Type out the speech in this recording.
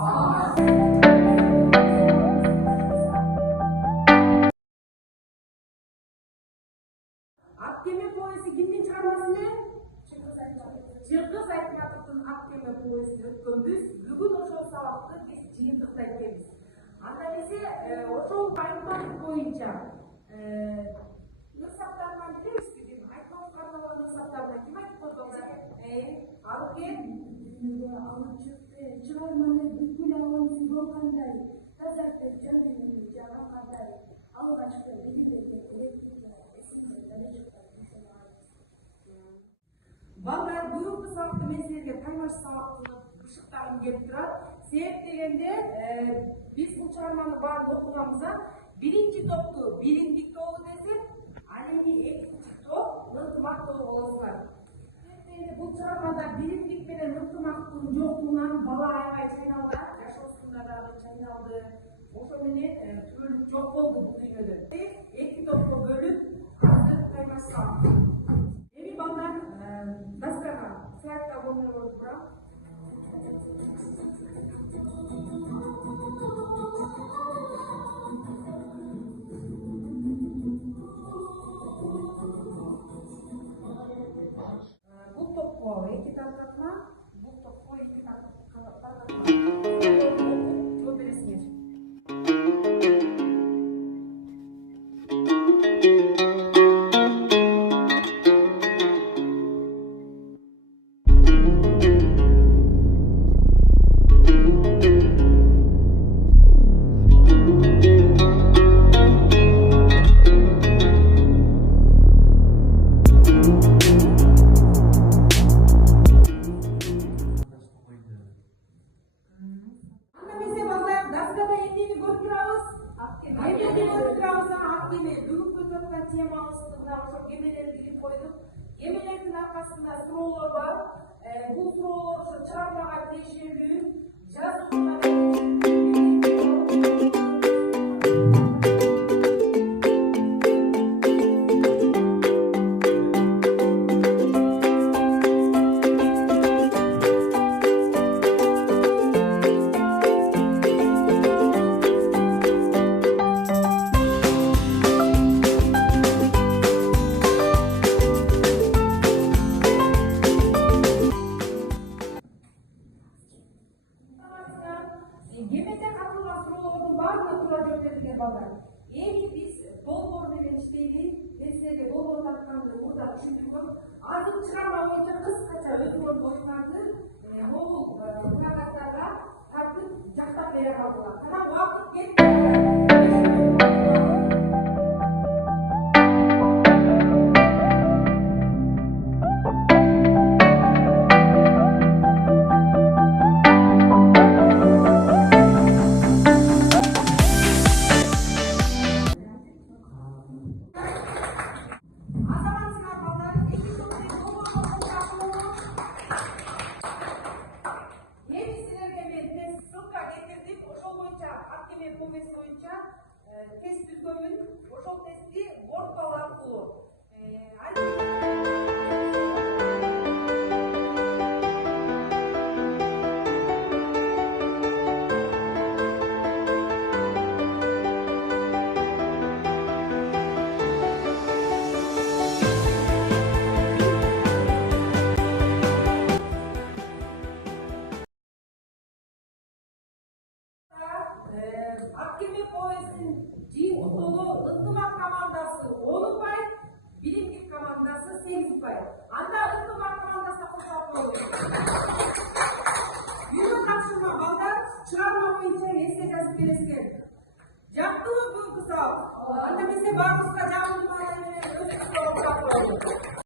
Akkeme повесі кимдин чыгармасы эле? Чыңгыз Айтматовдун Akkeme повесин өткөнбүз. Бүгүн ошол сабакты биз жыйынтыктайт экенбиз. Анда эмесе ошол Айтматов боюнча ырсактарынан билебизби дейм. Айтматов кармалган ырсактарынан ким айтып койгон? Алып кел. Алып чыкты. Чыгарманы бүткүл алымсыз болгандай. Тазартып жөнүнү жагандай. Алгачкы билимдерге электр Балдар бүгүнкү сабакта мен силерге таймаш сабактын бышыктагым келип турат. Себеп дегенде биз бул чыгарманы баарын окуганбыз. Биринчи топту биримдик тобу десек, ал эми экинчи топ ынтымак тобу болосуңар. Бул чыгармада биримдик менен ынтымактын жоктугунан бала аябай чайналган, жашоосунда дагы чайналды. Ошо менен түбөлүк жок болду бул дүйнөдө. Эки топко бөлүп азыр таймаш сабак. Эми балдар даскага слайдка болмой турам. Бул топко эки тартатма, бул топко эки тартатма. Жооп бересиңер. Gemelerin arkasında suroolor var. Bu suroolor çarmıha teşebbüs, yazılımlar. Gemede katılgan suroolordun bardığına tuura жооп берилген балдар. Эми биз долбоор менен иштейли, силерге долбоор тартканды мурда түшүндүргөм. Азыр чыгарма боюнча кыскача өзүңөрдүн оюңарды могул кагаздарга тартып жактап бере калдылар. Кана убакыт кетти. Повесть боюнча тест түзгөнмүн. Ошол тестти ортол аркылуу Akkeme повестин жыйынтыктоого ынтымак командасы 10 упай, биримдик командасы 8 упай. Анда ынтымак командасына кошулуп коелу. Бүгүн тапшырма балдар чыгарма боюнча эссе жазып бересиздер. Жактыбы бүгүнкү сабак? Анда эмесе баарыбызга жагымдуу